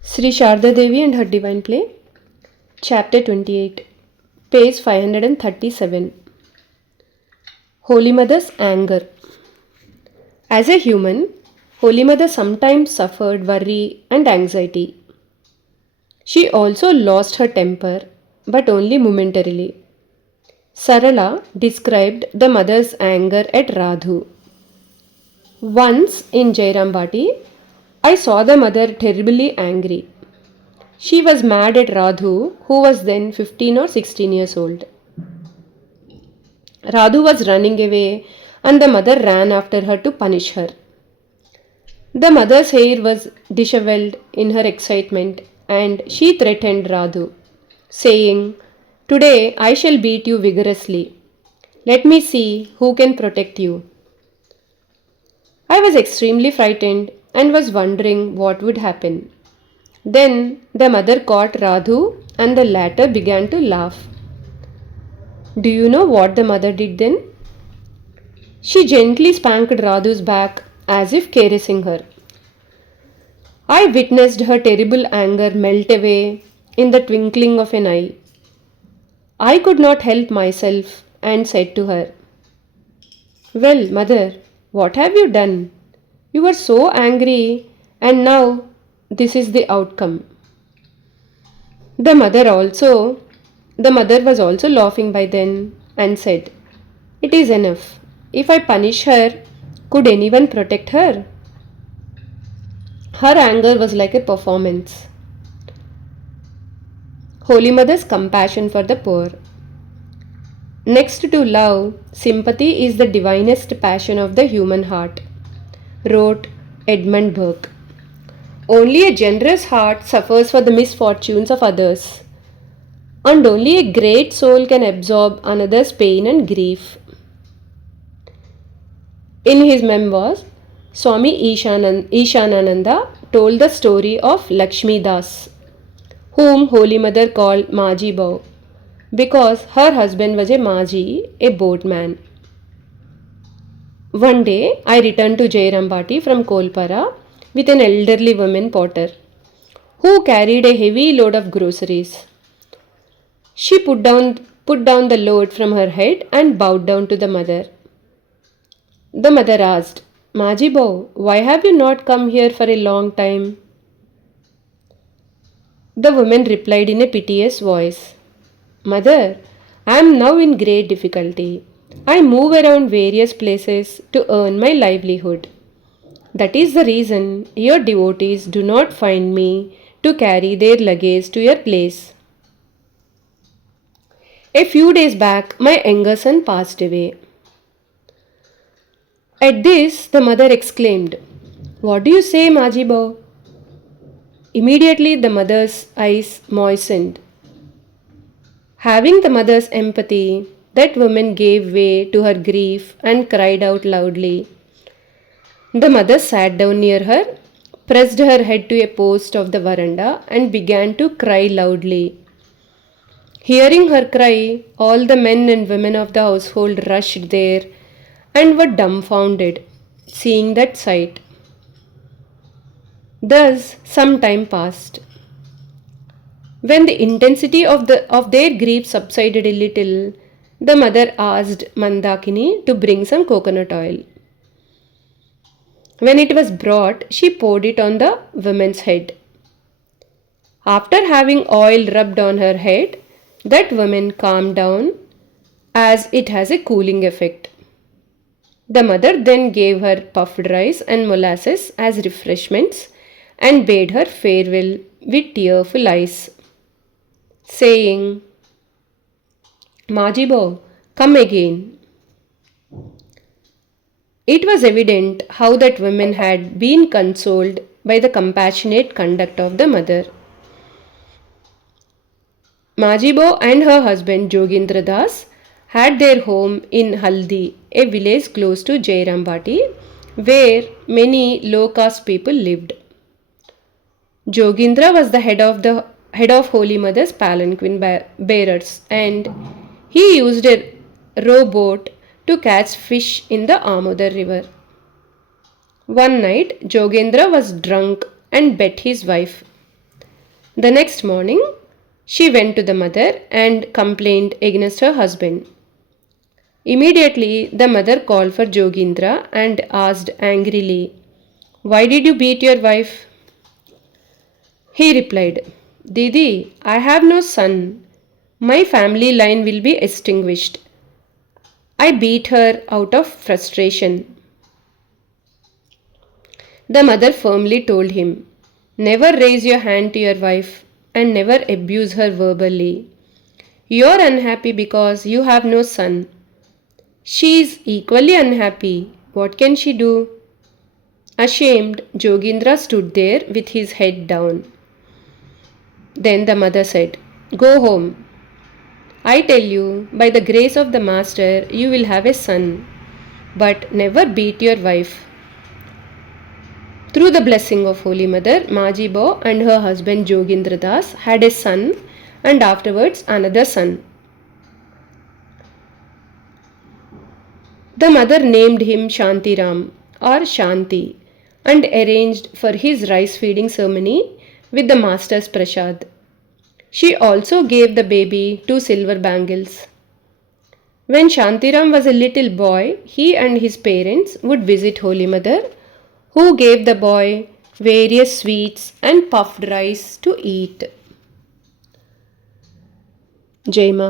Sri Sharda Devi and Her Divine Play, Chapter 28, page 537. Holy Mother's Anger. As a human, Holy Mother sometimes suffered worry and anxiety. She also lost her temper, but only momentarily. Sarala described the mother's anger at Radhu. Once in Jayarambati, I saw the mother terribly angry. She was mad at Radhu, who was then 15 or 16 years old. Radhu was running away, and the mother ran after her to punish her. The mother's hair was disheveled in her excitement, and she threatened Radhu, saying, "Today I shall beat you vigorously. Let me see who can protect you." I was extremely frightened and was wondering what would happen. Then the mother caught Radhu, and the latter began to laugh. Do you know what the mother did then? She gently spanked Radhu's back as if caressing her. I witnessed her terrible anger melt away in the twinkling of an eye. I could not help myself and said to her, "Well, mother, what have you done? You were so angry, and now this is the outcome." The mother also, the mother was also laughing by then and said, "It is enough. If I punish her, could anyone protect her?" Her anger was like a performance. Holy Mother's compassion for the poor. Next to love, sympathy is the divinest passion of the human heart, wrote Edmund Burke. Only a generous heart suffers for the misfortunes of others, and only a great soul can absorb another's pain and grief. In his memoirs, Swami Ishanananda told the story of Lakshmi Das, whom Holy Mother called Maji Bao, because her husband was a Maji, a boatman. One day, I returned to Jayarambati from Kolpara with an elderly woman porter who carried a heavy load of groceries. She put down the load from her head and bowed down to the mother. The mother asked, "Maji Bao, why have you not come here for a long time?" The woman replied in a piteous voice, "Mother, I am now in great difficulty. I move around various places to earn my livelihood. That is the reason your devotees do not find me to carry their luggage to your place. A few days back, my younger son passed away." At this, the mother exclaimed, "What do you say, Maji Bao?" Immediately, the mother's eyes moistened. Having the mother's empathy, that woman gave way to her grief and cried out loudly. The mother sat down near her, pressed her head to a post of the veranda, and began to cry loudly. Hearing her cry, all the men and women of the household rushed there and were dumbfounded, seeing that sight. Thus, some time passed. When the intensity of their grief subsided a little, the mother asked Mandakini to bring some coconut oil. When it was brought, she poured it on the woman's head. After having oil rubbed on her head, that woman calmed down as it has a cooling effect. The mother then gave her puffed rice and molasses as refreshments and bade her farewell with tearful eyes, saying, "Maji Bao, come again." It was evident how that woman had been consoled by the compassionate conduct of the mother. Maji Bao and her husband Jogendra Das had their home in Haldi, a village close to Jayarambati, where many low-caste people lived. Jogendra was the head of Holy Mother's palanquin bearers, and he used a rowboat to catch fish in the Amodar river. One night, Jogendra was drunk and bet his wife, The next morning, she went to the mother and complained against her husband. Immediately, the mother called for Jogindra and asked angrily, "Why did you beat your wife?" He replied, "Didi, I have no son. My family line will be extinguished. I beat her out of frustration." The mother firmly told him, "Never raise your hand to your wife and never abuse her verbally. You are unhappy because you have no son. She is equally unhappy. What can she do?" Ashamed, Jogindra stood there with his head down. Then the mother said, "Go home. I tell you, by the grace of the Master, you will have a son. But never beat your wife." Through the blessing of Holy Mother, Majibo and her husband Jogindra Das had a son and afterwards another son. The mother named him Shantiram or Shanti and arranged for his rice feeding ceremony with the Master's Prasad. She also gave the baby 2 silver bangles. When Shantiram was a little boy, he and his parents would visit Holy Mother, who gave the boy various sweets and puffed rice to eat. Jai Ma.